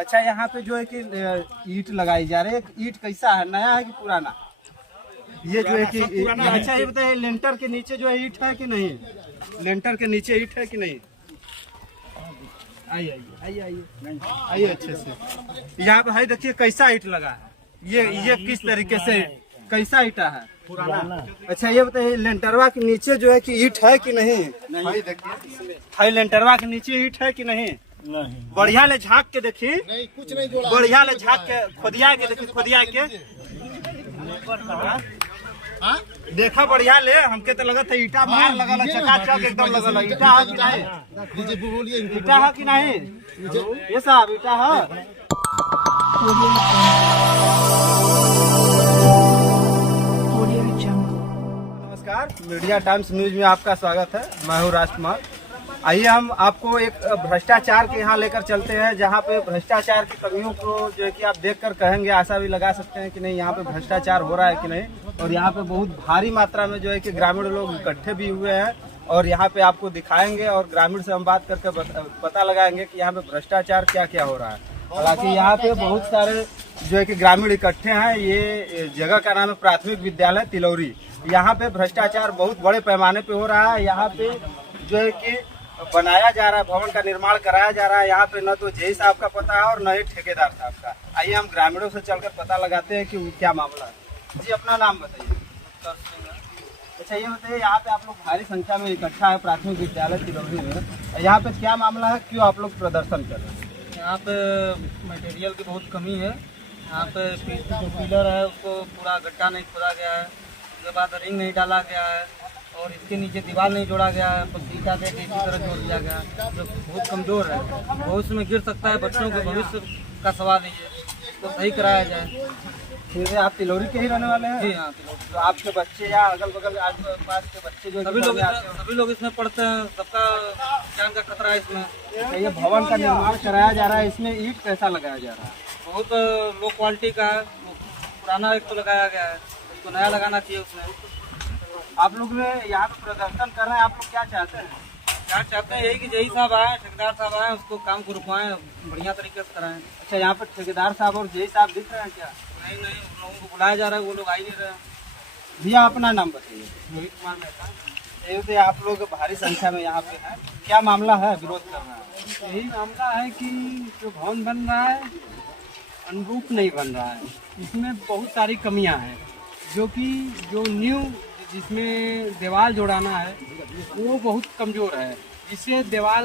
अच्छा, यहाँ पे जो है कि ईंट लगाई जा रही है, ईंट कैसा है, नया है कि पुराना? ये जो है कि अच्छा ये बताइए, लेंटर के नीचे जो है ईंट है कि नहीं? लेंटर के नीचे ईंट है कि नहीं? आइए आइए आइए आइए अच्छे से। यहाँ पे है देखिए कैसा ईंट लगा है, ये किस तरीके से कैसा ईंटा है? पुराना। अच्छा ये बताइए, लेंटरवा के नीचे जो है कि ईंट है कि नहीं? नहीं देखिए, है लेंटरवा के नीचे ईंट है कि नहीं? नहीं। बढ़िया ले झाँक के देखिए, नहीं कुछ नहीं जोड़ा, बढ़िया ले झाँक के खोदिया के देखिए, खोदिया के देखा बढ़िया ले, हमके तो लगा था ईटा मार लगल, चकाचक एकदम लगल। ईटा है कि नहीं? ईटा है कि नहीं? ये साहब ईटा है? नमस्कार, मीडिया टाइम्स न्यूज में आपका स्वागत है। मैं हूँ राजकुमार। आइए हम आपको एक भ्रष्टाचार के यहाँ लेकर चलते हैं, जहाँ पे भ्रष्टाचार की कमियों को जो है कि आप देखकर कहेंगे, आशा भी लगा सकते हैं कि नहीं यहाँ पे भ्रष्टाचार हो रहा है कि नहीं। और यहाँ पे बहुत भारी मात्रा में जो है कि ग्रामीण लोग इकट्ठे भी हुए हैं और यहाँ पे आपको दिखाएंगे और ग्रामीण से हम बात करके पता लगाएंगे कि यहाँ पे भ्रष्टाचार क्या क्या हो रहा है। हालांकि यहाँ पे बहुत सारे जो है कि ग्रामीण इकट्ठे हैं। ये जगह का नाम है प्राथमिक विद्यालय तिलौरी। यहाँ पे भ्रष्टाचार बहुत बड़े पैमाने पे हो रहा है। यहाँ पे जो है कि बनाया जा रहा है, भवन का निर्माण कराया जा रहा है। यहाँ पे न तो जेई साहब का पता है और न ही ठेकेदार साहब का। आइए हम ग्रामीणों से चलकर पता लगाते हैं कि क्या मामला है। जी अपना नाम बताइए। अच्छा ये बताइए, यहाँ पे आप लोग भारी संख्या में इकट्ठा है प्राथमिक विद्यालय तिलौरी में, यहाँ पे क्या मामला है, क्यों आप लोग प्रदर्शन कर रहे हैं? यहाँ पे मटेरियल की बहुत कमी है। यहाँ पे जो पिलर है उसको पूरा गड्ढा नहीं खोदा गया है, उसके बाद रिंग नहीं डाला गया है और इसके नीचे दीवार नहीं जोड़ा गया है, बस ईटा दे के इसी तरह जोड़ दिया गया है, जो बहुत कमज़ोर है। भविष्य में गिर सकता है, बच्चों के भविष्य का सवाल है, इसको सही कराया जाए। फिर आप तिलौरी के ही रहने वाले हैं? जी हाँ, तिलौरी। तो आपके बच्चे या अगल बगल आस पास के बच्चे जो सभी लोग इसमें पढ़ते हैं, सबका जान का खतरा है इसमें। ये भवन का निर्माण कराया जा रहा है, इसमें ईंट कैसा लगाया जा रहा है? बहुत लो क्वालिटी का है, पुराना एक तो लगाया गया है, उसको नया लगाना चाहिए उसमें। आप लोग यहाँ पे प्रदर्शन कर रहे हैं, आप लोग क्या चाहते हैं? क्या चाहते हैं यही कि जेई साहब आए, ठेकेदार साहब आए, उसको काम को रुकवाएं, बढ़िया तरीके से कराएं। अच्छा यहाँ पर ठेकेदार साहब और जेई साहब दिख रहे हैं क्या? नहीं नहीं, उन लोगों को बुलाया जा रहा है, वो लोग आ ही नहीं रहे। भैया अपना नाम बताइए। रोहित कुमार मेहता। ये तो आप लोग भारी संख्या में यहाँ पे हैं, क्या मामला है, विरोध कर रहा है? यही मामला है कि जो भवन बन रहा है अनुरूप नहीं बन रहा है, इसमें बहुत सारी कमियां हैं, जो कि जो न्यू जिसमें दीवार जोड़ाना है वो बहुत कमज़ोर है, जिससे दीवार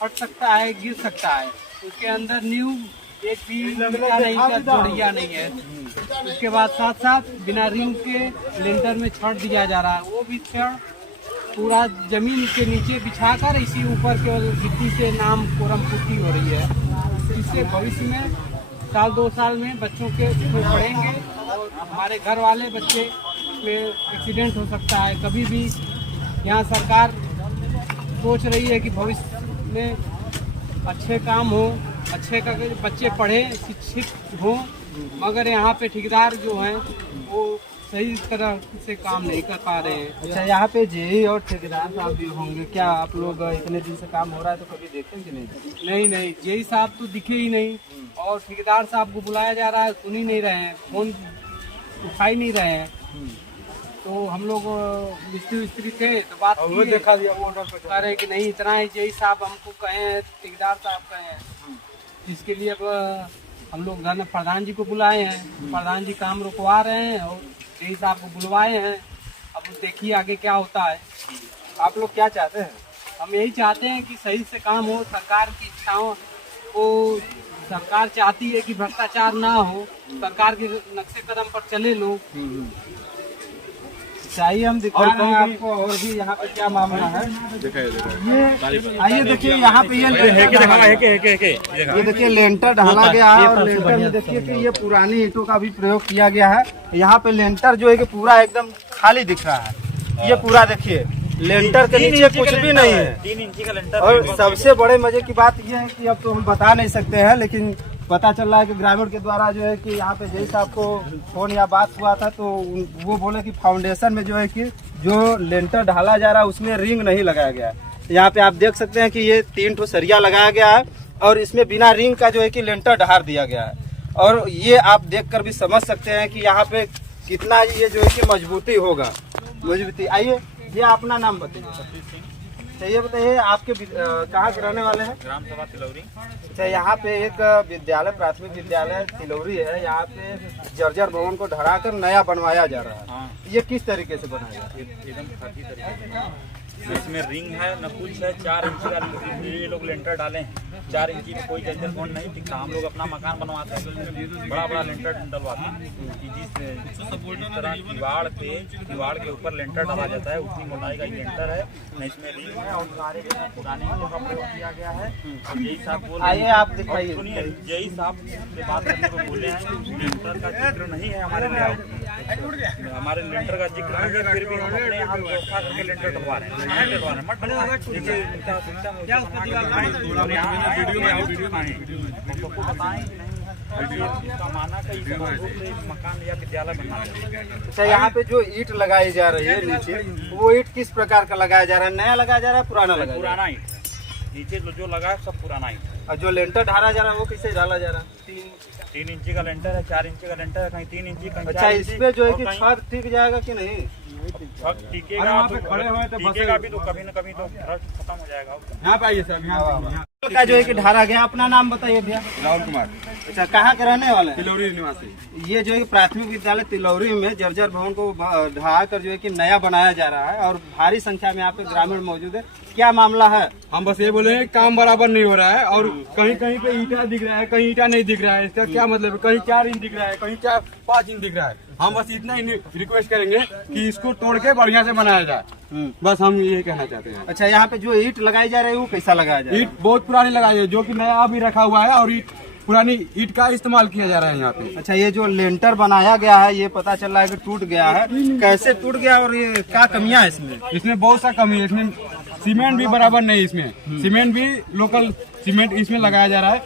फट सकता है, गिर सकता है। उसके अंदर न्यू एक भी जोड़िया नहीं है। उसके बाद साथ साथ बिना रिंग के लेंटर में छड़ दिया जा रहा है, वो भी छड़ पूरा जमीन के नीचे बिछाकर इसी ऊपर केवल गिट्टी से नाम कोरम पुट्टी हो रही है। इससे भविष्य में साल 2 साल में बच्चों के पड़ेंगे और हमारे घर वाले बच्चे में एक्सीडेंट हो सकता है कभी भी। यहाँ सरकार सोच रही है कि भविष्य में अच्छे काम हो, अच्छे का बच्चे पढ़े, शिक्षित हों, मगर यहाँ पे ठेकेदार जो हैं वो सही तरह से काम नहीं कर पा रहे हैं। अच्छा यहाँ पे जेई और ठेकेदार साहब भी होंगे, क्या आप लोग इतने दिन से काम हो रहा है तो कभी देखें कि नहीं? नहीं नहीं, जेई साहब तो दिखे ही नहीं और ठेकेदार साहब को बुलाया जा रहा है, सुन ही नहीं रहे हैं, फोन उठा ही नहीं रहे हैं। तो हम लोग मिस्त्री थे तो बात वो देखा दिया कह रहे कि नहीं इतना ही जेई साहब हमको कहे हैं, ठेकेदार साहब कहे हैं। इसके लिए अब हम लोग प्रधान जी को बुलाए हैं, प्रधान जी काम रुकवा रहे हैं और जेई साहब को बुलवाए हैं। अब देखिए आगे क्या होता है। आप लोग क्या चाहते हैं? हम यही चाहते हैं कि सही से काम हो, सरकार की इच्छाओं को सरकार चाहती है कि भ्रष्टाचार ना हो, सरकार के नक्शे कदम पर चले लोग। चाहिए हम दिखा रहे हैं आपको और भी यहाँ पे क्या मामला है। ये आइए देखिए, यहाँ पे ये देखिए लेंटर ढाला गया है और लेंटर में देखिए कि ये पुरानी ईंटों का भी प्रयोग किया गया है। यहाँ पे लेंटर जो है कि पूरा एकदम खाली दिख रहा है। ये पूरा देखिए लेंटर के नीचे कुछ भी नहीं है, 3 इंची का लेंटर। और सबसे बड़े मजे की बात यह है कि अब तो हम बता नहीं सकते हैं, लेकिन पता चल रहा है कि ग्रामीण के द्वारा जो है कि यहाँ पे जेई साहब को फोन या बात हुआ था तो वो बोले कि फाउंडेशन में जो है कि जो लेंटर ढाला जा रहा है उसमें रिंग नहीं लगाया गया है। यहाँ पे आप देख सकते हैं कि ये 3 ठो सरिया लगाया गया है और इसमें बिना रिंग का जो है कि लेंटर ढार दिया गया है। और ये आप देखकर भी समझ सकते हैं कि यहाँ पे कितना ये जो है कि मजबूती होगा। मजबूती। आइए, ये अपना नाम बताइए। अच्छा, ये बताइए आपके कहाँ के रहने वाले हैं? ग्राम सभा तिलौरी। अच्छा, यहाँ पे एक विद्यालय, प्राथमिक विद्यालय तिलौरी है। यहाँ पे जर्जर भवन को ढहाकर नया बनवाया जा रहा है। हाँ। ये किस तरीके से बनाया? एकदम खाकी तरीके से। इसमें रिंग है न कुछ है। 4 इंच का ये लोग लेंटर डाले हैं। 4 इंची में कोई जर्जर बॉन्ड नहीं टिकता। हम लोग अपना मकान बनवाते हैं, बड़ा बड़ा लेंटर डलवाते हैं। जिस तरह किवाड़ के ऊपर लेंटर डाला जाता है उतनी मोटाई का लेंटर है न, इसमें रिंग है। और सारे पुराने ईंटों का प्रयोग किया गया है। और यही साहब बोल, आइए आप दिखाइए। सुनिए, यही साहब से बात करने को बोले हैं। लेंटर का जिक्र नहीं है हमारे लेआउट में। हमारे लेंटर का जिक्र नहीं है, फिर भी हम अपने यहाँ व्यवस्था करके लेंटर डलवा रहे हैं। मत डलवाएं। देखिए, इनका सिस्टम है। और यहाँ वीडियो हमको बताएं कि नहीं का माना का इस मकान या विद्यालय बनना है। अच्छा, यहाँ पे जो ईंट लगाई जा रही है नीचे, वो ईंट किस प्रकार का लगाया जा रहा है? नया लगाया जा रहा है, पुराना लगाया? पुराना ईंट है। नीचे जो लगा है सब पुराना ईंट है। और जो लेंटर ढाला जा रहा है वो किससे डाला जा रहा है? 3 इंची का लेंटर है, 4 इंची का लेंटर है, कहीं 3 इंची, कहीं 4 अच्छा, इंची। इसमें जो है कि और कहीं छत टिक जाएगा कि नहीं? छत टिकेगा भी तो कभी न कभी तो खत्म हो जाएगा। यहाँ पे आइए सर, यहाँ का जो है कि ढारा गया। अपना नाम बताइए भैया। राहुल कुमार, अच्छा, कहाँ के रहने वाले हैं? तिलौरी निवासी। ये जो है कि प्राथमिक विद्यालय तिलौरी में जर्जर भवन को ढहा कर जो है कि नया बनाया जा रहा है और भारी संख्या में यहाँ पे ग्रामीण मौजूद है। क्या मामला है? हम बस ये बोले हैं, काम बराबर नहीं हो रहा है और कहीं कहीं पे ईंटा दिख रहा है, कहीं ईंटा नहीं दिख रहा है। इसका क्या मतलब है? कहीं 4 इंच दिख रहा है, कहीं 5 इंच दिख रहा है। हम बस इतना ही रिक्वेस्ट करेंगे कि इसको तोड़ के बढ़िया से बनाया जाए। बस हम ये कहना चाहते हैं। अच्छा, यहाँ पे जो ईंट लगाई जा रही है वो कैसा लगाया जा रहा है? ईंट बहुत पुरानी लगाई है, जो कि नया अभी रखा हुआ है और ईंट पुरानी ईंट का इस्तेमाल किया जा रहा है यहाँ पे। अच्छा, ये जो लेंटर बनाया गया है ये पता चल रहा है कि टूट गया है। कैसे टूट गया और ये क्या कमियां है इसमें? इसमें बहुत सा कमी है। इसमें सीमेंट भी बराबर नहीं, इसमें सीमेंट भी लोकल सीमेंट इसमें लगाया जा रहा है।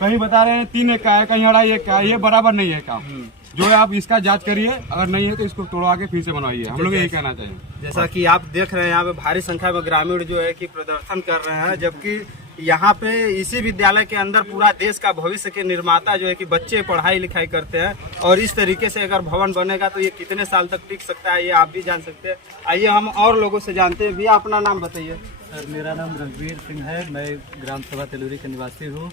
कहीं बता रहे हैं 3 एक का है, कहीं 2.5 एक का है। ये बराबर नहीं है काम। जो है आप इसका जांच करिए, अगर नहीं है तो इसको तोड़वा के फिर से बनवाइए। हम लोग यही कहना चाहिए। जैसा कि आप देख रहे हैं यहाँ पे भारी संख्या में ग्रामीण जो है कि प्रदर्शन कर रहे हैं, जबकि यहाँ पे इसी विद्यालय के अंदर पूरा देश का भविष्य के निर्माता जो है कि बच्चे पढ़ाई लिखाई करते हैं। और इस तरीके से अगर भवन बनेगा तो ये कितने साल तक टिक सकता है, ये आप भी जान सकते हैं। आइए हम और लोगों से जानते हैं। भैया, अपना नाम बताइए। सर, मेरा नाम रणवीर सिंह है। मैं ग्राम सभा तिलौरी का निवासी हूँ।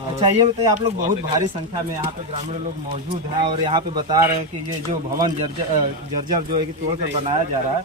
अच्छा, ये बताइए, आप लोग बहुत भारी संख्या में यहाँ पे ग्रामीण लोग मौजूद हैं और यहाँ पे बता रहे हैं कि ये जो भवन जर्जर जो है कि तोड़ कर बनाया जा रहा है,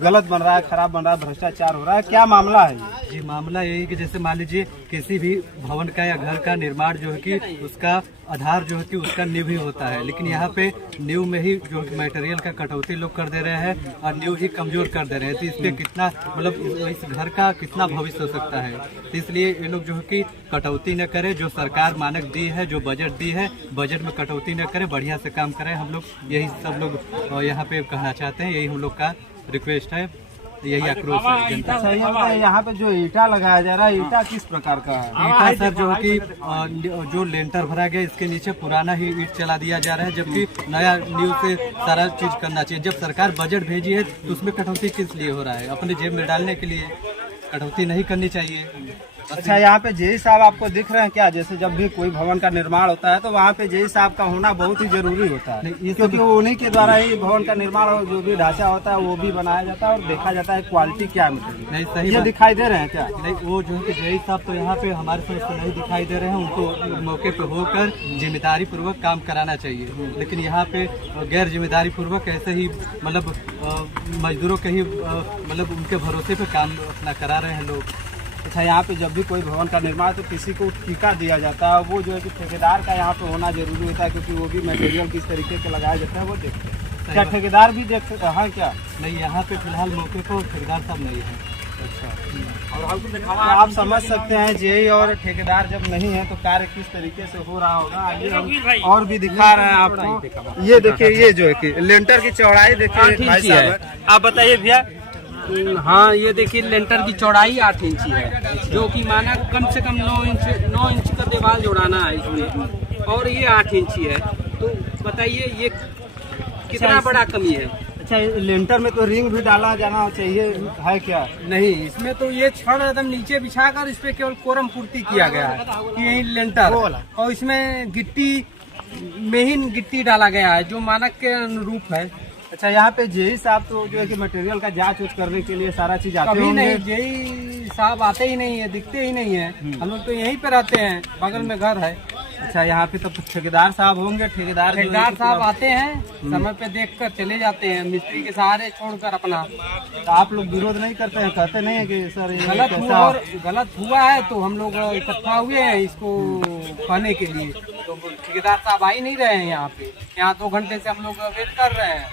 गलत बन रहा है, खराब बन रहा है, भ्रष्टाचार हो रहा है। क्या मामला है ये? जी, मामला यही कि जैसे मान लीजिए किसी भी भवन का या घर का निर्माण जो है कि उसका आधार जो है कि उसका नींव ही होता है, लेकिन यहाँ पे नींव में ही जो मटेरियल का कटौती लोग कर दे रहे हैं और नींव ही कमजोर कर दे रहे हैं। तो इसलिए कितना मतलब इस घर का कितना भविष्य हो सकता है। तो इसलिए ये लोग जो है कि कटौती न करे, जो सरकार मानक दी है, जो बजट दी है, बजट में कटौती न करे, बढ़िया से काम करें। हम लोग यही सब लोग यहाँ पे कहना चाहते हैं, यही हम लोग का रिक्वेस्ट है, यही आक्रोश है जनता से। अच्छा, यहाँ पे जो ईटा लगाया जा रहा है, ईटा किस प्रकार का है? ईटा सर जो है कि जो लेंटर भरा गया इसके नीचे पुराना ही ईंट चला दिया जा रहा है, जबकि नया न्यू से सारा चीज करना चाहिए। जब सरकार बजट भेजी है तो उसमें कटौती किस लिए हो रहा है? अपने जेब में डालने के लिए। कटौती नहीं करनी चाहिए। अच्छा, यहाँ पे जेई साहब आपको दिख रहे हैं क्या? जैसे जब भी कोई भवन का निर्माण होता है तो वहाँ पे जेई साहब का होना बहुत ही जरूरी होता है, क्योंकि वो उन्हीं के द्वारा ही भवन का निर्माण और जो भी ढांचा होता है वो भी बनाया जाता है और देखा जाता है क्वालिटी क्या है। नहीं, सही ये दिखाई दे रहे हैं क्या? नहीं, वो जो है कि जेई साहब तो यहाँ पे हमारे समझ से नहीं दिखाई दे रहे हैं। उनको मौके पे होकर जिम्मेदारी पूर्वक काम कराना चाहिए, लेकिन यहाँ पे गैर जिम्मेदारी पूर्वक ऐसे ही मतलब मजदूरों के ही मतलब उनके भरोसे पे काम अपना करा रहे हैं लोग। अच्छा, यहाँ पे जब भी कोई भवन का निर्माण तो किसी को ठेका दिया जाता है, वो जो है कि ठेकेदार का यहाँ पे होना जरूरी होता है, क्योंकि वो भी मटेरियल किस तरीके से लगाया जाता है वो देखते हैं। क्या ठेकेदार भी देख सकते हैं क्या? नहीं, यहाँ पे फिलहाल मौके पर ठेकेदार साहब नहीं है। अच्छा, और तो आप समझ सकते हैं जेई और ठेकेदार जब नहीं है तो कार्य किस तरीके से हो रहा होगा। आइए हम और भी दिखा रहे हैं आपको। ये देखिए, ये जो है कि लेंटर की चौड़ाई देखिए भाई साहब, आप बताइए भैया। हाँ, ये देखिए लेंटर की चौड़ाई 8 इंची है, जो कि माना कम से कम 9 इंच का दीवार जोड़ाना है इसमें, और ये 8 इंची है। तो बताइए ये कितना बड़ा कमी है। अच्छा, लेंटर में तो रिंग भी डाला जाना चाहिए, है क्या? नहीं, इसमें तो ये छड़ एकदम नीचे बिछाकर इस पे केवल कोरम पूर्ति किया गया है कि यही लेंटर, और इसमें गिट्टी मेहिन गिट्टी डाला गया है जो मानक के अनुरूप है। अच्छा, यहाँ पे जेई साहब तो जो है कि मटेरियल का जांच उच करने के लिए सारा चीज आते कभी होंगे? नहीं, जेई साहब आते ही नहीं है, दिखते ही नहीं है। हम लोग तो यहीं पे रहते हैं, बगल में घर है। अच्छा, यहाँ पे तो ठेकेदार साहब होंगे, ठेकेदार साहब आते हैं, समय पे देखकर चले जाते हैं, मिस्त्री के सहारे छोड़कर अपना। तो आप लोग विरोध नहीं करते हैं, कहते नहीं है कि सर ये गलत कैसा? हुआ, और गलत हुआ है तो हम लोग इकट्ठा हुए हैं इसको कहने के लिए। तो ठेकेदार साहब आ ही नहीं रहे हैं यहाँ पे, यहाँ 2 घंटे से हम लोग वेट कर रहे हैं।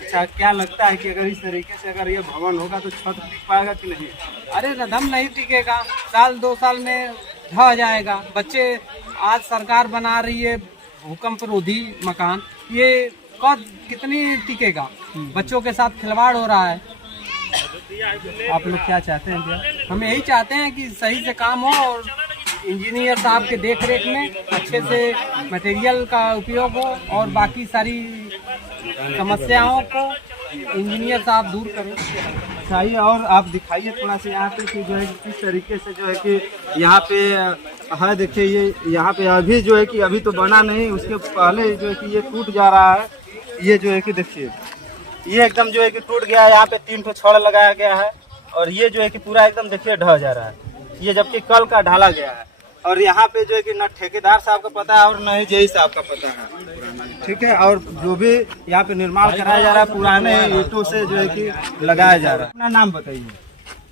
अच्छा, क्या लगता है कि अगर इस तरीके से अगर ये भवन होगा तो छत टिक पाएगा कि नहीं? अरे रदम नहीं टिकेगा, साल 2 साल में ढह जाएगा। बच्चे आज सरकार बना रही है भूकंप रोधी मकान, ये कब कितनी टिकेगा? बच्चों के साथ खिलवाड़ हो रहा है। आप लोग क्या चाहते हैं भैया? हम यही चाहते हैं कि सही से काम हो और इंजीनियर साहब के देख रेख में अच्छे से मटेरियल का उपयोग हो और बाकी सारी समस्याओं को इंजीनियर साहब दूर करें। चाहिए। और आप दिखाइए थोड़ा सा यहाँ पे कि जो है कि किस तरीके से जो है कि यहाँ पे है। देखिए ये यहाँ पे अभी जो है कि अभी तो बना नहीं, उसके पहले जो है कि ये टूट जा रहा है। ये जो है कि देखिए ये एकदम जो है कि टूट गया है। यहाँ पे 3 ठो छड़ लगाया गया है और ये जो है कि पूरा एकदम देखिए ढह जा रहा है। ये जबकि कल का ढाला गया है और यहाँ पे जो है कि न ठेकेदार साहब का पता है और न ही जेई साहब का पता है। ठीक है। और जो भी यहाँ पे निर्माण कराया जा रहा है पुराने ईंटों से जो है कि लगाया जा रहा है। अपना नाम बताइए।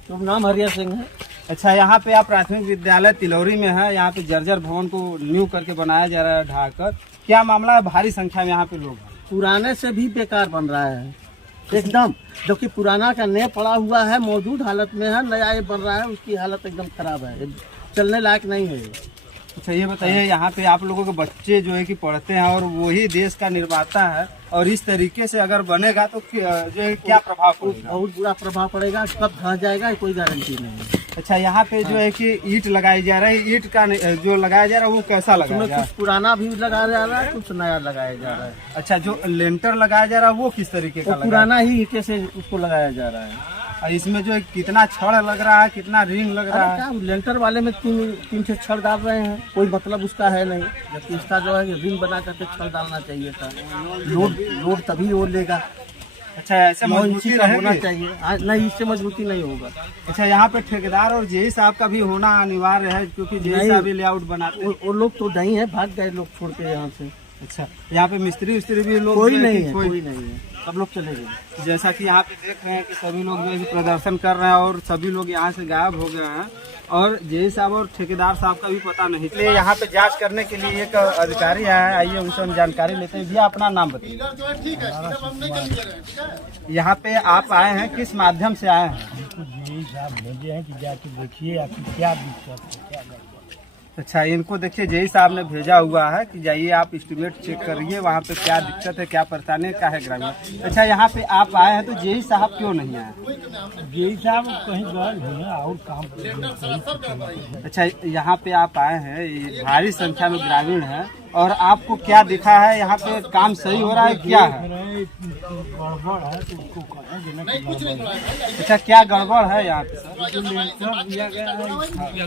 तो नाम हरिया सिंह है। अच्छा, यहाँ पे आप प्राथमिक विद्यालय तिलौरी में है। यहाँ पे जर्जर भवन को न्यू करके बनाया जा रहा है ढाकर। क्या मामला है? भारी संख्या में यहाँ पे लोग हैं। पुराने से भी बेकार बन रहा है एकदम, जबकि पुराना का नया पड़ा हुआ है, मौजूद हालत में है। नया ये बन रहा है, उसकी हालत एकदम खराब है, चलने लायक नहीं है। अच्छा, ये बताइए यहाँ पे आप लोगों के बच्चे जो है कि पढ़ते हैं और वही देश का निर्माता है और इस तरीके से अगर बनेगा तो जो है क्या प्रभाव पड़ेगा? बहुत बुरा प्रभाव पड़ेगा। कब ढह जाएगा कोई गारंटी नहीं है। अच्छा, यहाँ पे जो है कि ईंट लगाई जा रही है। ईंट का जो लगाया जा रहा है वो कैसा लगाया उसमें जा रहा कुछ पुराना भी लगाया जा रहा है, कुछ नया लगाया जा रहा है। अच्छा, जो लेंटर लगाया जा रहा है वो किस तरीके का? पुराना ही ईंटे से उसको लगाया जा रहा है। और इसमें जो है कितना छड़ लग रहा है, कितना रिंग लग रहा है? क्या लेंटर वाले में 3 से छड़ डाल रहे हैं, कोई मतलब उसका है नहीं। जबकि इसका जो है रिंग बना करके छड़ डालना चाहिए था। लोड तभी वो लेगा। अच्छा, ऐसे मजबूती होना रहेगी? चाहिए। नहीं, इससे मजबूती नहीं होगा। अच्छा, यहाँ पे ठेकेदार और जेई साहब का भी होना अनिवार्य है क्योंकि जेई नहीं। साहब ही लेआउट बनाते हैं। वो लोग तो नहीं है, भाग गए लोग छोड़ के यहाँ से। अच्छा, यहाँ पे मिस्त्री उस्त्री भी लोग कोई जो नहीं कि है, कोई नहीं है, सब लोग चले गए। जैसा कि यहाँ पे देख रहे हैं कि सभी लोग जो है कि प्रदर्शन कर रहे हैं और सभी लोग यहाँ से गायब हो गए हैं और जेई साहब और ठेकेदार साहब का भी पता नहीं। इसलिए यहाँ पे जांच करने के लिए एक अधिकारी आया है। आइए उनसे हम जानकारी लेते हैं। भैया अपना नाम बताइए। यहाँ पे आप आए हैं, किस माध्यम से आए हैं? जेई साहब भेजे हैं कि जाके देखिए आपकी क्या दिक्कत है, क्या गड़बड़। अच्छा, इनको देखिए जेई साहब ने भेजा हुआ है कि जाइए आप एस्टिमेट चेक करिए, वहाँ पे क्या दिक्कत है, क्या परेशानी है, क्या है ग्रामीण। अच्छा, यहाँ पे आप आए हैं तो जेई साहब क्यों नहीं आए? जेई साहब कहीं गए हैं और काम। अच्छा, यहाँ पे आप आए हैं, ये भारी संख्या में ग्रामीण है और आपको क्या दिखा है? यहाँ पे काम सही हो रहा है, क्या है? गड़बड़ है तो उसको कहेंगे ना कि गड़बड़ है। अच्छा, क्या गड़बड़ है यहाँ पे सर? जो लेंटर दिया गया है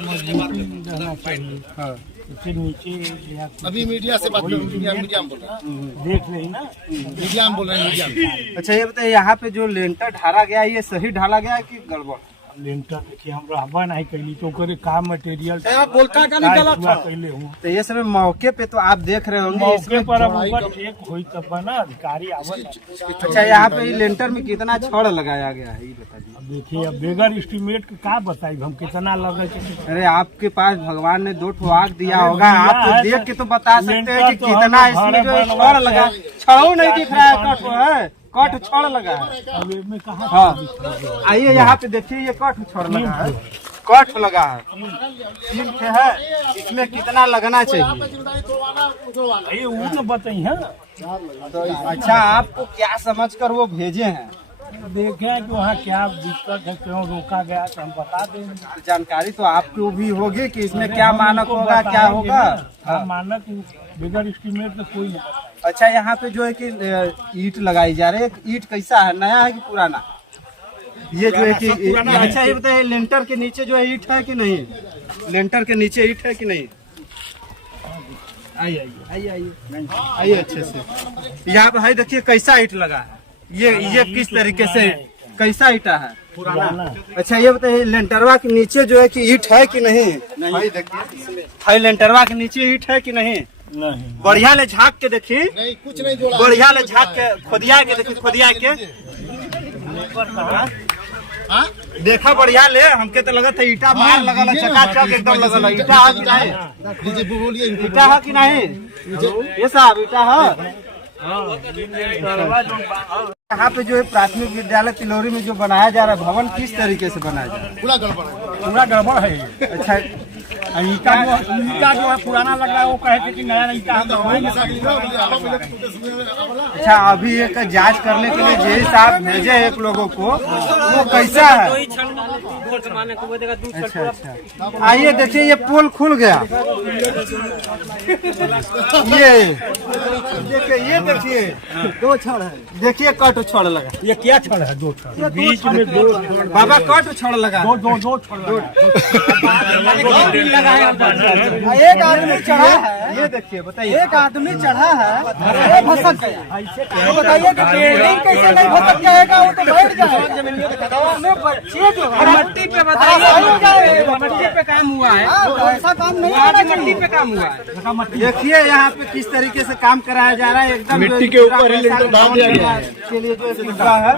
मजबूती रहना चाहिए। हाँ। उससे नीचे अभी मीडिया से बात मीडिया में बोल रहा है। देख रही ना, मीडिया में बोल रहे हैं, मीडिया में। अच्छा, ये बताइए यहाँ पे जो लेंटर ढाला गया है ये सही ढाला गया है कि गड़बड़? लेंटर देखिए हम रहबा नहीं कैली तो ओकरे का मटेरियल बोलता का नहीं गलत था। कैले हूँ तो ये सब मौके पे तो आप देख रहे होंगे मौके इसमें। पर अब ऊपर चेक हुई तब बना अधिकारी आवल। अच्छा, यहाँ पे लेंटर में कितना छड़ लगाया गया है ये बता दीजिए। अब देखिए अब बेगर एस्टिमेट के का बताई हम कितना लगे। अरे आपके पास भगवान ने 2 ठो आँख दिया होगा, आप तो देख के तो बता सकते हैं कि कितना इसमें जो छड़ लगा। छड़ों नहीं दिख रहा है, कट है, कट छड़ लगा है। अब इसमें कहाँ हाँ, आइए यहाँ पे देखिए ये कट छड़ लगा है, कट लगा है, 3 ठे है। इसमें कितना लगना चाहिए? ये वो तो बताई है। अच्छा, आपको क्या समझकर वो भेजे हैं? देखें कि वहाँ क्या दिक्कत है, क्यों रोका गया, तो हम बता देंगे। जानकारी तो आपको भी होगी कि इसमें क्या मानक होगा, क्या होगा। हाँ, मानक बगैर एस्टीमेट तो कोई नहीं। अच्छा, यहाँ पे जो है कि ईंट लगाई जा रही है, ईंट कैसा है, नया है कि पुराना? ये जो है कि अच्छा ये बताइए, लेंटर के नीचे जो है ईंट है कि नहीं? लेंटर के नीचे ईंट है कि नहीं? आइए आइए आइए आइए अच्छे से। यहाँ पे है, देखिए कैसा ईंट लगा है, ये किस तरीके से कैसा ईंटा है? पुराना। अच्छा ये बताइए, लेंटरवा के नीचे जो है कि ईंट है कि नहीं? नहीं, देखिए है, लेंटरवा के नीचे ईंट है कि नहीं? नहीं, बढ़िया ले झाँक के देखिए, नहीं कुछ नहीं जोड़ा, बढ़िया ले झाँक के खोदिया के देखिए, खोदिया के हाँ? देखा बढ़िया ले, हमके तो लगा था ईटा मार लगा, चकाचक एकदम लगा। ईटा है कि नहीं? डीजे बोलिए, ईटा है कि नहीं? ये साहब ईटा है। यहाँ पे जो है प्राथमिक विद्यालय तिलौरी में जो बनाया जा रहा है भवन, किस तरीके से बनाया जा रहा है? पूरा गड़बड़ है। पूरा गड़बड़ है। अच्छा, ईटा जो है पुराना लग रहा है, वो कहे थे कि नया ईटा हम लगवाएंगे। अच्छा अभी एक जांच करने के लिए जेई साहब भेजे एक लोगों को, वो कैसा है? अच्छा अच्छा, आइए देखिए, ये पोल खुल गया। ये देखिए, ये देखिए 2 छड़ है, देखिए कट छड़ लगा। ये क्या छड़ है? 2 छड़ बीच में 2 बाबा कट छड़ लगा। दो छड़ एक आदमी चढ़ा है, ये देखिए बताइए, एक आदमी चढ़ा है, वो भसक गया। तो बताइए कि बिल्डिंग कैसे नहीं भसक जाएगा, वो तो बैठ जाएगा। बच्चे जो है मट्टी पे बताइए, मट्टी पे काम हुआ है, ऐसा काम नहीं आज होना मट्टी चाहिए। पे काम हुआ है। देखिए यहाँ पे किस तरीके से काम कराया जा रहा है, एकदम मिट्टी के ऊपर ही लिंटर डाल दिया गया है। के लिए जो सुविधा है,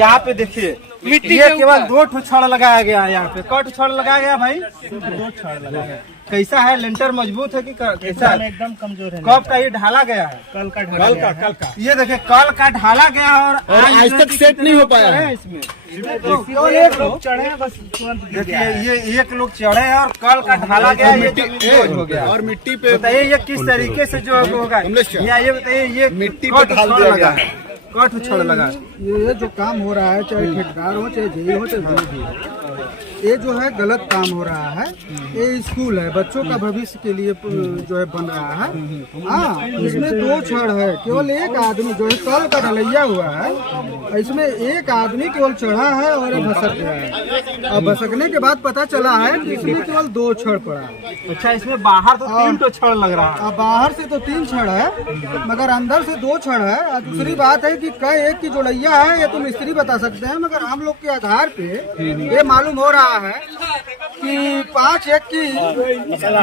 यहाँ पे देखिए मिट्टी ये के केवल ऊपर 2 छड़ लगाया गया है। यहाँ पे कट छड़ लगाया गया भाई, 2 छड़ लगाया। कैसा है, लेंटर मजबूत है कि कैसा है? एकदम कमजोर है। कब का ये ढाला गया है? कल का ये देखिए कल का ढाला गया और आज तक सेट नहीं हो पाया है। इसमें केवल एक लोग चढ़े हैं, बस देखिए ये एक लोग चढ़े हैं और कल का ढाला गया, ये जमीन हो गया। और मिट्टी पे बताइए ये किस तरीके से जो होगा, या ये बताइए ये मिट्टी पे ढाल दिया गया है। कट छोड़ लगा। ये जो काम हो रहा है, चाहे ठेकेदार हो, चाहे जेई हो, चाहे जो भी हो, ये जो है गलत काम हो रहा है। ये स्कूल है, बच्चों का भविष्य के लिए जो है बन रहा है। हाँ, इसमें 2 छड़ है, केवल एक आदमी जो है कल का ढलैया हुआ है, इसमें एक आदमी केवल चढ़ा है और भसक गया है। और भसकने के बाद पता चला है कि इसमें केवल 2 छड़ पड़ा है। अच्छा, इसमें बाहर तो 3 तो छड़ लग रहा है। बाहर से तो 3 छड़ है, मगर अंदर से 2 छड़ है। और दूसरी बात है कि कई एक की जोड़ैया है, ये तो मिस्त्री बता सकते हैं, मगर हम लोग के आधार पे ये मालूम हो रहा है कि 5 एक की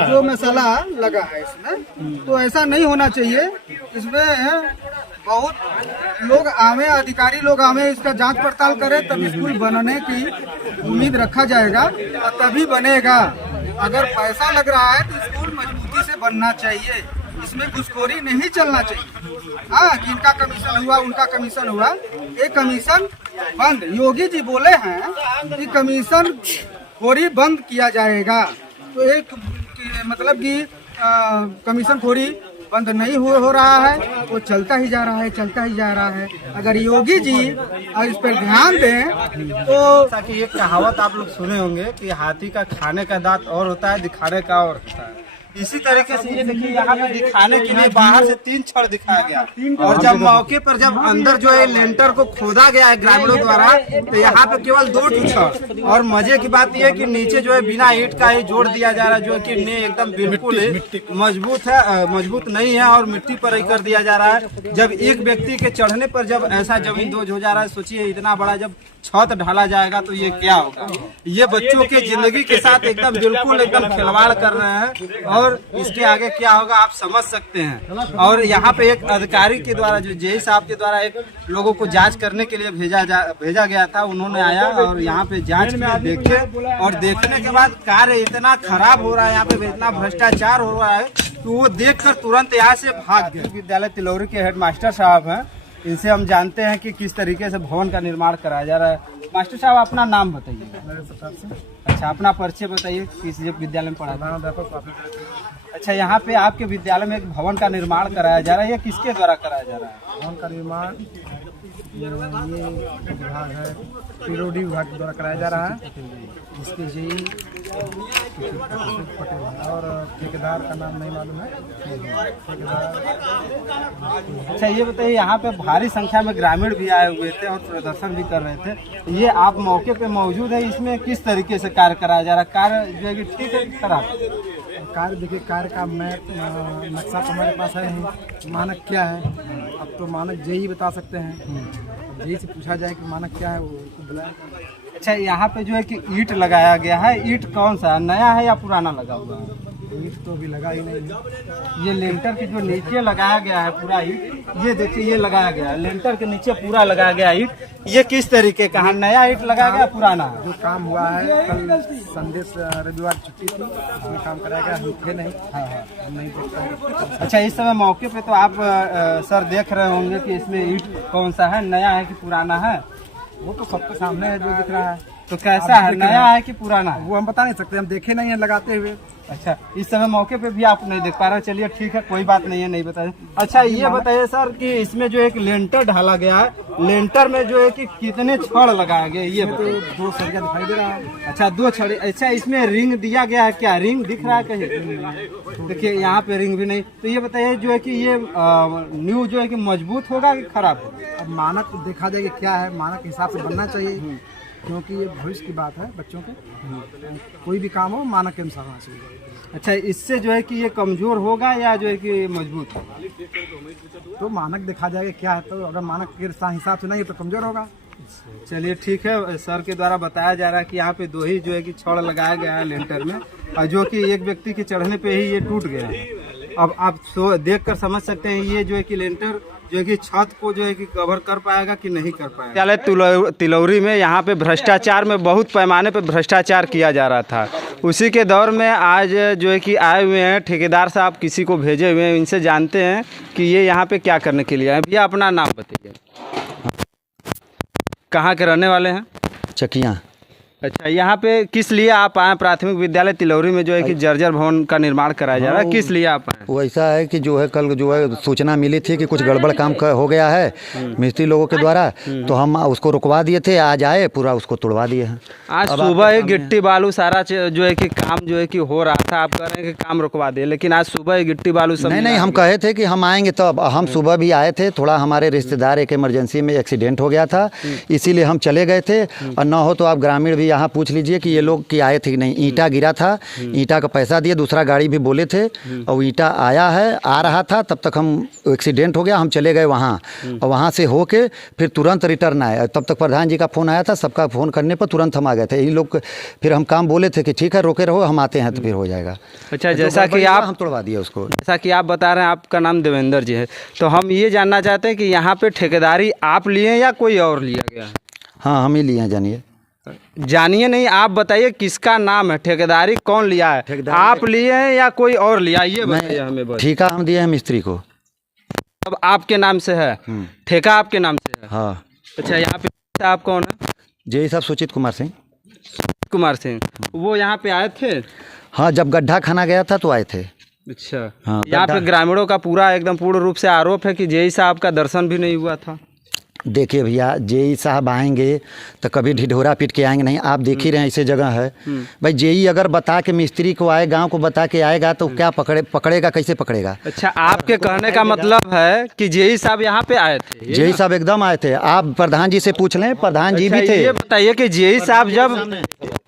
जो मसाला लगा है इसमें, तो ऐसा नहीं होना चाहिए। इसमें बहुत लोग आवे, अधिकारी लोग आवे, इसका जांच पड़ताल करें, तब स्कूल बनने की उम्मीद रखा जाएगा और तभी बनेगा। अगर पैसा लग रहा है तो स्कूल मजबूती से बनना चाहिए, इसमें घुसखोरी नहीं चलना चाहिए। हाँ, जिनका कमीशन हुआ उनका कमीशन हुआ, ये कमीशन बंद। योगी जी बोले हैं कि कमीशन खोरी बंद किया जाएगा, तो एक मतलब कि कमीशन खोरी बंद नहीं हो रहा है, वो चलता ही जा रहा है, चलता ही जा रहा है। अगर योगी जी इस पर ध्यान दें तो जैसा कि ये कहावत आप लोग सुने होंगे कि हाथी का खाने का दांत और होता है, दिखाने का और होता है। इसी तरीके से ये देखिए यहाँ पे दिखाने के लिए बाहर से 3 छड़ दिखाया गया, और जब मौके पर जब अंदर जो है लेंटर को खोदा गया है ग्रामीणों द्वारा, तो यहाँ पे केवल 2 छड़। और मजे की बात यह है कि नीचे जो है बिना ईंट का ही जोड़ दिया जा रहा है, जो कि एकदम बिल्कुल मजबूत है, मजबूत नहीं है, और मिट्टी पर ही कर दिया जा रहा है। जब एक व्यक्ति के चढ़ने पर जब ऐसा जमीन दोज हो जा रहा है, सोचिए इतना बड़ा जब छत ढाला जाएगा तो ये क्या होगा। ये बच्चों के जिंदगी के साथ एकदम बिल्कुल एकदम खिलवाड़ कर रहे हैं, और इसके आगे क्या होगा आप समझ सकते हैं। और यहाँ पे एक अधिकारी के द्वारा, जो जेई साहब के द्वारा एक लोगों को जांच करने के लिए भेजा गया था, उन्होंने आया और यहाँ पे जांच किए, देखे, और देखने के बाद कार्य इतना खराब हो रहा है, यहाँ पे इतना भ्रष्टाचार हो रहा है, तो वो देखकर तुरंत यहाँ से भाग गए। विद्यालय तिलौरी के हेडमास्टर साहब हैं, इनसे हम जानते हैं कि किस तरीके से भवन का निर्माण कराया जा रहा है। मास्टर साहब अपना नाम बताइए। अच्छा, अपना परिचय बताइए, किस विद्यालय में पढ़ा था? अच्छा, यहाँ पे आपके विद्यालय में एक भवन का निर्माण कराया जा रहा है, या किसके द्वारा कराया जा रहा है? भवन का निर्माण ये विभाग है पीडब्ल्यूडी विभाग के द्वारा कराया जा रहा है, जिसके जेई पटेल है और ठेकेदार का नाम नहीं मालूम है। अच्छा ये बताइए, यहाँ पे भारी संख्या में ग्रामीण भी आए हुए थे और प्रदर्शन भी कर रहे थे, ये आप मौके पे मौजूद है, इसमें किस तरीके से कार्य कराया जा रहा है? कार्य जो है कि ठीक है खराब? कार्य देखिए, कार्य का मैप नक्शा तो हमारे पास है नहीं, मानक क्या है अब तो मानक जेई बता सकते हैं, जेई से पूछा जाए कि मानक क्या है वो बुलाया। अच्छा यहाँ पे जो है कि ईंट लगाया गया है, ईंट कौन सा है, नया है या पुराना लगा हुआ है? ईंट तो अभी लगा ही नहीं है। ये लेंटर के जो नीचे लगाया गया है पूरा ईंट, ये देखिए ये लगाया गया है, लेंटर के नीचे पूरा लगाया गया ईंट, ये किस तरीके का है, नया ईंट लगाया गया पुराना है? जो काम हुआ है कल संदेश रविवार छुट्टी थी, उसमें काम कराया गया, हम थे नहीं। हम नहीं देख पाए। अच्छा इस समय मौके पे तो आप सर देख रहे होंगे कि इसमें ईंट कौन सा है, नया है कि पुराना है? वो तो सबके सामने है जो दिख रहा है। तो कैसा है, नया है कि पुराना है? वो हम बता नहीं सकते, हम देखे नहीं है लगाते हुए। अच्छा इस समय मौके पे भी आप नहीं देख पा रहे, चलिए ठीक है कोई बात नहीं है, नहीं बताइए। अच्छा ये बताइए सर कि इसमें जो एक लेंटर ढाला गया है, लेंटर में जो है कि कितने छड़ लगाए गए ये बताइए? 2 सरिया दिखाई दे रहा है। अच्छा 2 छड़। अच्छा इसमें रिंग दिया गया है क्या, रिंग दिख रहा है कहीं? देखिए यहाँ पे रिंग भी नहीं। तो ये बताइए जो है कि ये न्यू जो है कि मजबूत होगा कि खराब होगा? अब मानक देखा जाए कि क्या है, मानक के हिसाब से बनना चाहिए, क्योंकि ये भविष्य की बात है बच्चों के, कोई भी काम हो मानक के अनुसार होना चाहिए। अच्छा इससे जो है कि ये कमजोर होगा या जो है कि मजबूत होगा? तो मानक देखा जाएगा क्या है, तो अगर मानक के हिसाब से नहीं तो कमजोर होगा। चलिए ठीक है, सर के द्वारा बताया जा रहा है कि यहाँ पे 2 ही जो है कि छड़ लगाया गया है लेंटर में, और जो कि एक व्यक्ति के चढ़ने पे ही ये टूट गया है। अब आप देख कर समझ सकते हैं ये जो है कि लेंटर जो है कि छत को जो है कि कवर कर पाएगा कि नहीं कर पाएगा। विद्यालय तिलौरी में यहाँ पे भ्रष्टाचार में बहुत पैमाने पे भ्रष्टाचार किया जा रहा था, उसी के दौर में आज जो है कि आए हुए हैं ठेकेदार साहब, किसी को भेजे हुए हैं, इनसे जानते हैं कि ये यहाँ पे क्या करने के लिए आए। भैया अपना नाम बताइए, कहाँ के रहने वाले हैं? चकिया। अच्छा यहाँ पे किस लिए आप आए? प्राथमिक विद्यालय तिलौरी में जो है कि जर्जर भवन का निर्माण कराया जा रहा है, किस लिए आप आए? वो ऐसा है कि जो है कल जो है सूचना मिली थी कि कुछ गड़बड़ काम हो गया है मिस्त्री लोगों के द्वारा, तो हम उसको रुकवा दिए थे, आज आए पूरा उसको तोड़वा दिए हैं। आज सुबह ही गिट्टी बालू सारा जो है कि काम जो है कि हो रहा था, आप कह रहे हैं कि काम रुकवा दिए, लेकिन आज सुबह ही गिट्टी बालू सब नहीं, हम कहे थे कि हम आएंगे, तो हम सुबह भी आए थे, थोड़ा हमारे रिश्तेदार एक इमरजेंसी में एक्सीडेंट हो गया था, इसीलिए हम चले गए थे। और न हो तो आप ग्रामीण भी यहाँ पूछ लीजिए कि ये लोग कि आए थे कि नहीं। ईंटा गिरा था, ईंटा का पैसा दिए, दूसरा गाड़ी भी बोले थे, और ईंटा आया है, आ रहा था, तब तक हम एक्सीडेंट हो गया, हम चले गए वहाँ, और वहाँ से होके फिर तुरंत रिटर्न आए। तब तक प्रधान जी का फ़ोन आया था, सबका फ़ोन करने पर तुरंत हम आ गए थे। इन लोग फिर हम काम बोले थे कि ठीक है रोके रहो, हम आते हैं तो फिर हो जाएगा। अच्छा जैसा कि आप हम तोड़वा दिए उसको। जैसा कि आप बता रहे हैं, आपका नाम देवेंद्र जी है, तो हम ये जानना चाहते हैं कि यहाँ पे ठेकेदारी आप लिए या कोई और लिया गया है? हाँ हम ही लिए हैं, जानिए नहीं, आप बताइए किसका नाम है, ठेकेदारी कौन लिया है, आप लिए हैं या कोई और लिया, ये बताइए हमें बस। ठेका हम दिए हैं मिस्त्री को। अब आपके नाम से है, ठेका आपके नाम से है? हाँ। अच्छा यहाँ पे आप कौन है? जी साहब सुचित कुमार सिंह। कुमार सिंह, वो यहाँ पे आए थे? हाँ जब गड्ढा खाना गया था तो आए थे। अच्छा हाँ, यहाँ पे ग्रामीणों का पूरा एकदम पूर्ण रूप से आरोप है कि जेई साहब का दर्शन भी नहीं हुआ था। देखिए भैया, जेई साहब आएंगे तो कभी ढिढोरा पीट के आएंगे नहीं, आप देख ही रहे हैं ऐसे जगह है भाई। जेई अगर बता के मिस्त्री को आए, गांव को बता के आएगा तो क्या पकड़ेगा, कैसे पकड़ेगा? अच्छा आपके कहने का मतलब है कि जेई साहब यहाँ पे आए थे? जेई साहब एकदम आए थे, आप प्रधान जी से पूछ लें, प्रधान जी भी थे। ये बताइए कि जेई साहब जब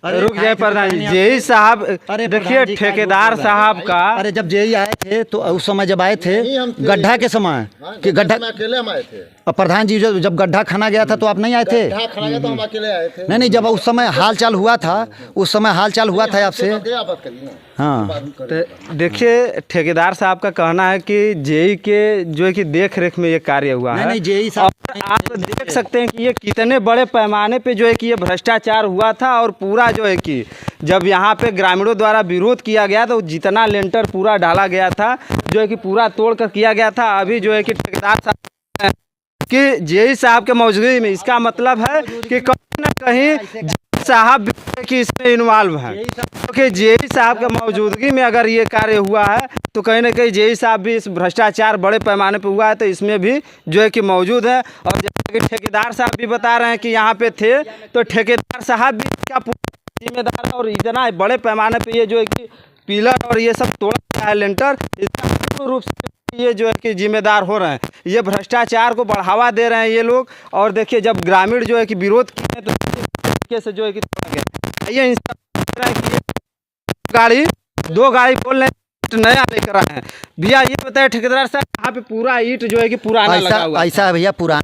रुक जाए प्रधान जी, जेई साहब देखिए ठेकेदार साहब का, अरे जब जेई आए थे तो उस समय जब आए थे गड्ढा के समय कि गड्ढा अकेले हम आए थे, और प्रधान जी जब गड्ढा खाना गया था तो आप नहीं आए थे? खाना गया तो हम अकेले आए थे। नहीं, जब उस समय हाल चाल हुआ था, उस समय हाल चाल हुआ था आपसे। हाँ तो देखिए ठेकेदार साहब का कहना है कि जेई के जो है कि देख रेख में ये कार्य हुआ है। नहीं जेई साहब, आप देख सकते हैं कि ये कितने बड़े पैमाने पे जो है कि ये भ्रष्टाचार हुआ था, और पूरा जो है कि जब यहाँ पे ग्रामीणों द्वारा विरोध किया गया तो जितना लेंटर पूरा डाला गया था जो है कि पूरा तोड़ कर किया गया था। अभी जो है कि ठेकेदार साहब कि जेई साहब के मौजूदगी में, इसका मतलब है कि कहीं ना कहीं साहब कि इसमें इन्वॉल्व है, क्योंकि जेई साहब के मौजूदगी में अगर ये कार्य हुआ है तो कहीं ना कहीं जेई साहब भी इस भ्रष्टाचार बड़े पैमाने पर हुआ है तो इसमें भी जो है कि मौजूद है। और बाकी ठेकेदार साहब भी बता रहे हैं कि यहाँ पे थे, तो ठेकेदार साहब भी इसका पूरा जिम्मेदार है। और इतना बड़े पैमाने पे ये जो है कि पिलर और ये सब तोड़ा गया है लेंटर, इसका पूर्ण रूप से ये जो है कि जिम्मेदार हो रहे हैं। ये भ्रष्टाचार को बढ़ावा दे रहे हैं ये लोग। और देखिए जब ग्रामीण जो है कि विरोध किए तो इस तरीके से जो है कि तोड़ा गया। ये गाड़ी 2 गाड़ी बोल रहे हैं नया लेकर आए हैं। भैया ये बताए ठेकेदार साहब, यहाँ पे पूरा ईंट जो है कि पुराना लगा हुआ है। ऐसा है भैया, पुराना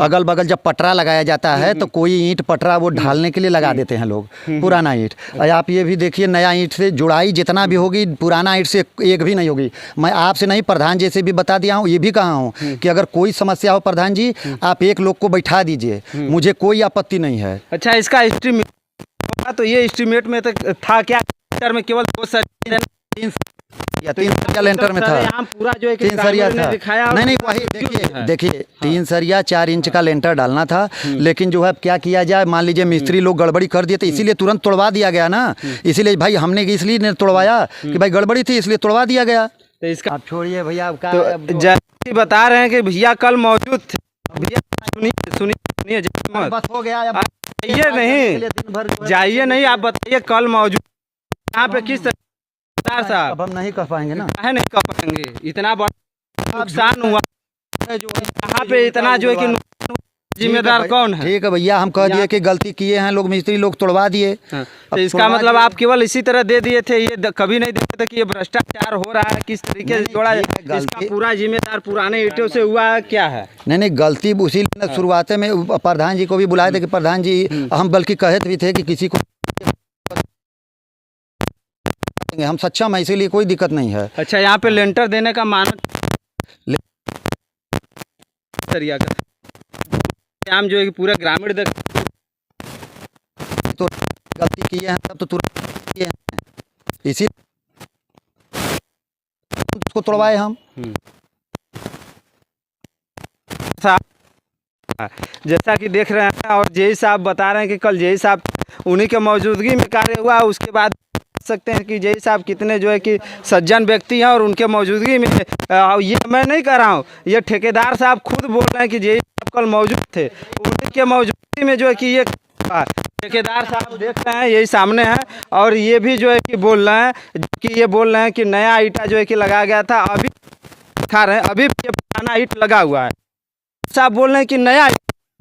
अगल बगल जब पटरा लगाया जाता है तो कोई ईंट पटरा वो ढालने के लिए लगा देते हैं लोग, पुराना ईंट। आप ये भी देखिए, नया ईंट से जुड़ाई जितना भी होगी पुराना ईंट से एक भी नहीं होगी। मैं आपसे नहीं, प्रधान जी से भी बता दिया हूँ, ये भी कहा हूँ कि अगर कोई समस्या हो प्रधान जी, आप एक लोग को बैठा दीजिए, मुझे कोई आपत्ति नहीं है। अच्छा, इसका एस्टीमेट तो ये एस्टीमेट में तो था क्या में केवल 2 सरिया 3 सरिया लेंटर में था, यहाँ पूरा जो है कि 3 सरिया था। दिखाया। नहीं वही देखिए 3 सरिया 4 इंच का लेंटर डालना था, लेकिन जो है क्या किया जाए, मान लीजिए मिस्त्री लोग गड़बड़ी कर दिए थे, इसीलिए तुरंत तोड़वा दिया गया ना। इसीलिए भाई हमने इसलिए तोड़वाया कि भाई गड़बड़ी थी, इसलिए तोड़वा दिया गया। तो इसका आप छोड़िए भैया, आपका तो जैसे बता रहे हैं कि भैया कल मौजूद थे। भैया सुनिए बस हो गया, जाइए नहीं, जाइए नहीं, आप बताइए कल मौजूद यहाँ पे किस साहब। अब हम नहीं कह पाएंगे ना, है नहीं कर पाएंगे, इतना बड़ा नुकसान हुआ जो यहाँ पे, इतना जो है कि जिम्मेदार कौन है? ठीक है भैया, हम कह दिए कि गलती किए हैं लोग, मिस्त्री लोग तोड़वा दिए। तो इसका मतलब आप केवल इसी तरह दे दिए थे, ये कभी नहीं देते थे कि ये भ्रष्टाचार हो रहा है, किस तरीके से जोड़ा है, इसका पूरा जिम्मेदार पुराने ईंटों से हुआ है क्या है? नहीं गलती उसी शुरुआत में प्रधान जी को भी बुलाए थे कि प्रधान जी, हम बल्कि कहे भी थे कि किसी को हम सक्षम है, इसीलिए कोई दिक्कत नहीं है। अच्छा, यहाँ पे लेंटर देने का मानक सरिया का काम जो है कि पूरा ग्रामीण तो गलती किए हैं तब तो तुरंत किए हैं, इसी उसको तोड़वाए हम। जैसा कि देख रहे हैं, और जेई साहब बता रहे हैं कि कल जेई साहब उन्हीं के मौजूदगी में कार्य हुआ। उसके बाद सकते हैं कि जेई साहब कितने जो है कि सज्जन व्यक्ति हैं, और उनके मौजूदगी में ये मैं नहीं कह रहा हूँ, ये ठेकेदार साहब खुद बोल रहे हैं कि जेई साहब कल मौजूद थे, उन्हीं के मौजूदगी में जो है कि ये ठेकेदार साहब देख रहे हैं, यही सामने है। और ये भी जो है कि बोल रहे हैं कि कि नया ईंटा जो है कि लगाया गया था, अभी दिखा रहे हैं, अभी भी ये पुराना ईंट लगा हुआ है। साहब बोल रहे हैं कि नया,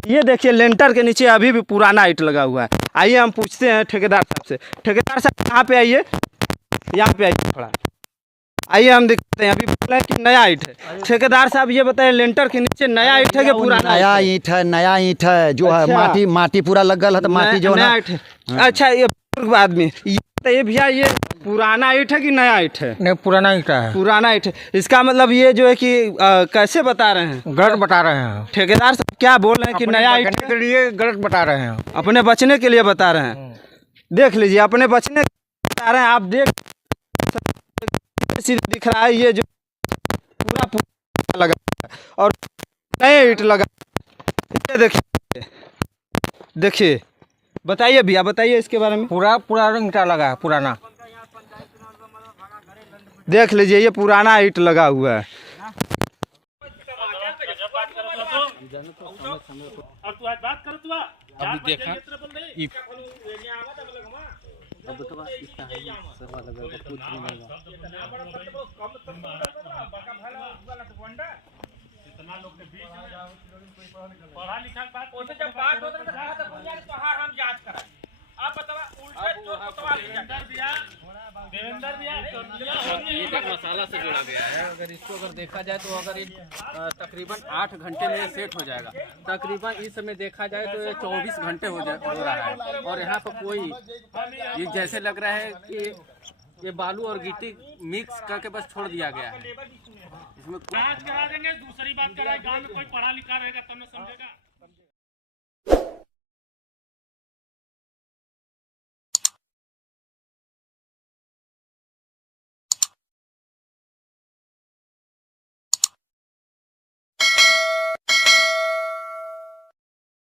ये देखिए लेंटर के नीचे अभी भी पुराना ईंट लगा हुआ है। आइए हम पूछते हैं ठेकेदार साहब से। ठेकेदार साहब यहाँ पे आइए, यहाँ पे आइए थोड़ा, आइए हम देखते हैं। अभी बोल रहे हैं कि नया ईंट है। ठेकेदार साहब ये बताइए, लेंटर के नीचे नया ईंट है कि पुराना? नया ईंट है, नया ईंट है जो है, माटी पूरा लगल है, तो माटी जो नया ईंट है। अच्छा, ये बाद में ये भैया, ये पुराना ईंट है कि नया ईंट है? नहीं, पुराना ईंटा है। पुराना ईंट है। इसका मतलब ये जो है कि कैसे बता रहे हैं? गलत बता रहे हैं ठेकेदार साहब, क्या बोल रहे हैं कि नया ईंट के लिए गलत बता रहे हैं, अपने बचने के लिए बता रहे हैं। देख लीजिए, अपने बचने के लिए बता रहे हैं। आप देख सीधे दिख रहा है, ये जो पूरा लगा और नए ईंट लगा, ये देखिए, देखिए, बताइए भैया, बताइए इसके बारे में। पूरा ईंटा लगा है, पुराना। देख लीजिए, ये पुराना ईंट लगा हुआ है। अभी देखा पढ़ा लिखा जब बात होता तो हम जांच कराए। आप मसाला से जोड़ा गया है। अगर इसको देखा जाए तो तकरीबन 8 घंटे में सेट हो जाएगा। तकरीबन इस समय देखा जाए तो ये 24 घंटे हो रहा है। और यहाँ पर कोई ये जैसे लग रहा है कि ये बालू और गिट्टी मिक्स करके बस छोड़ दिया गया है। इसमें दूसरी बात कराए, गाँव में कोई पढ़ा लिखा रहेगा तब न समझेगा।